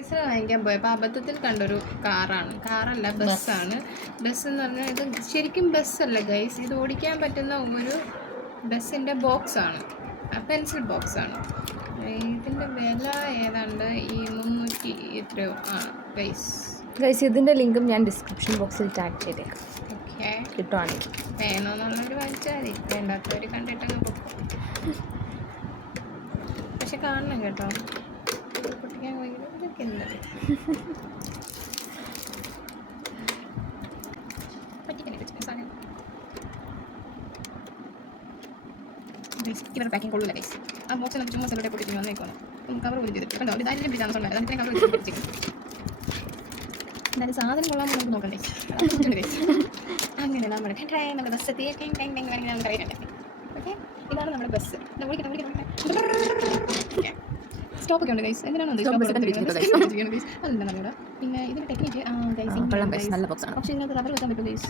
Diesel വാങ്ങിക്കാൻ പോയപ്പോൾ അബദ്ധത്തിൽ കണ്ടൊരു കാറല്ല ബസ്സാണ്. ബസ് എന്ന് പറഞ്ഞാൽ ഇത് ശരിക്കും ബസ്സല്ല ഗൈസ്, ഇത് ഓടിക്കാൻ പറ്റുന്ന ഒരു ബസ്സിൻ്റെ ബോക്സാണ്, പെൻസിൽ ബോക്സാണ്. ഇതിൻ്റെ വില ഏതാണ്ട് ഈ 300 എത്രയോ ആണ് ഗൈസ്. ഇതിൻ്റെ ലിങ്കും ഞാൻ ഡിസ്ക്രിപ്ഷൻ ബോക്സിൽ ടാഗ് ചെയ്തേക്കാം. ഓക്കെ, കിട്ടുവാണെങ്കിൽ വേണമെന്നുള്ളവർ വാങ്ങിച്ചാൽ മതി, വേണ്ടാത്തവർ കണ്ടിട്ടങ്ങ് പോകും. പക്ഷെ കാണണം കേട്ടോ, പൊട്ടിക്കാൻ ഭയങ്കര ഇതൊക്കെ ഉണ്ട്. ഇവരുടെ പാക്കിംഗ് കൊള്ളൂല ഗൈസ്. ആ ബോക്സ് നമുക്ക് ചുമ്മാ സെലോടെ പൊട്ടിച്ച് വന്നേക്കാണ്. കവർ പോലും ചെയ്തിട്ട് കണ്ടോ, ഇത് അതിൻ്റെ പിടിച്ചാൽ ഉണ്ടായത്, അതിന് കവർ പൊട്ടിച്ചിരിക്കും. എന്തായാലും സാധനം കൊള്ളാൻ നമുക്ക് നോക്കണ്ടേ. അങ്ങനെ നമ്മുടെ നമ്മുടെ ബസ് എത്തി. ഓക്കെ, ഇതാണ് നമ്മുടെ ബസ്. സ്റ്റോപ്പൊക്കെ ഉണ്ട് ഗൈസ്. എന്തിനാണ് അതെന്താണ് പിന്നെ ഇതിന്റെ ടെക്നിക്ക് പക്ഷേ ഇതിനകത്ത് റബ്ബർ വെക്കാൻ പറ്റും ഗൈസ്.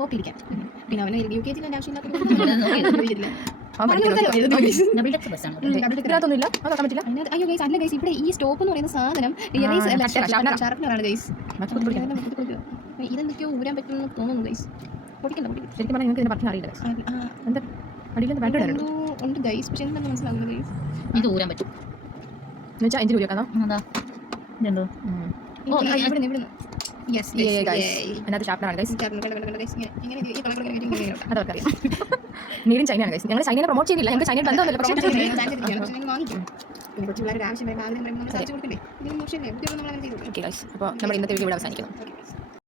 കോപ്പി ഇരിക്കാം. പിന്നെ അവന് UKG ആവശ്യമില്ലാത്ത അയ്യോ ഗൈസ്, അല്ല ഗൈസ്, ഇവിടെ ഈ സ്റ്റോപ്പ് എന്ന് പറയുന്ന സാധനം ഷാർപ്പനറാണ് ഗൈസ്. ഇതെന്തൊക്കെയോ ഊരാൻ പറ്റുമെന്ന് തോന്നുന്നു ഗൈസ്. ഉണ്ട് ഗൈസ്, പക്ഷെ എന്താണ് മനസ്സിലാവുന്നത് ഗൈസ്, ഇത് ഊരാൻ പറ്റും എഞ്ചിൻ ഊരിയാക്കാന്നോ? നീരും ചൈനയാണ് ഗൈസ്. ഞങ്ങൾ ചൈനയെ പ്രൊമോട്ട് ചെയ്തില്ല, ഞങ്ങൾ ചൈനയിൽ ബന്ധമൊന്നുമില്ല. അപ്പോൾ നമ്മൾ ഇന്നത്തെ വീഡിയോ ഇവിടെ അവസാനിക്കുന്നു.